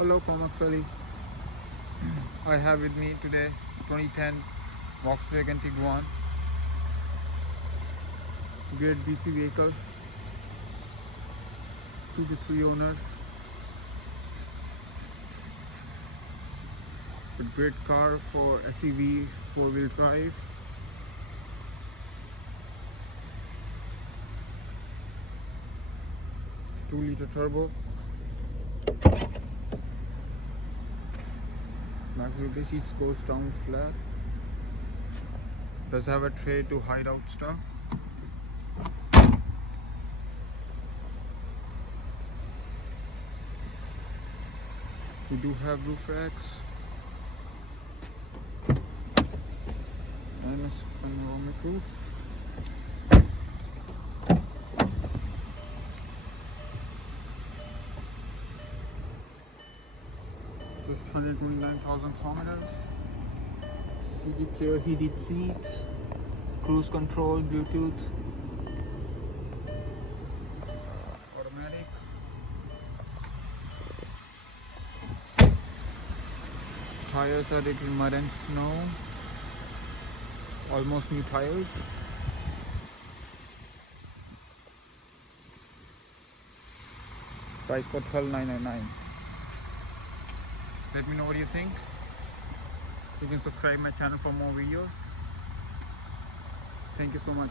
Hello Comox Valley. I have with me today 2010 Volkswagen Tiguan. Great BC vehicle. 2 to 3 owners. A great car for SUV 4-wheel drive. It's 2-liter turbo. Maximum seats goes down flat. Does have a tray to hide out stuff. We do have roof racks and a panoramic roof. Just 129,000 kilometers. CD player, heated seats, cruise control, Bluetooth, automatic. Tires are rated mud and snow. Almost new tires. Price for $12,999. Let me know what you think. You can subscribe my channel for more videos. Thank you so much.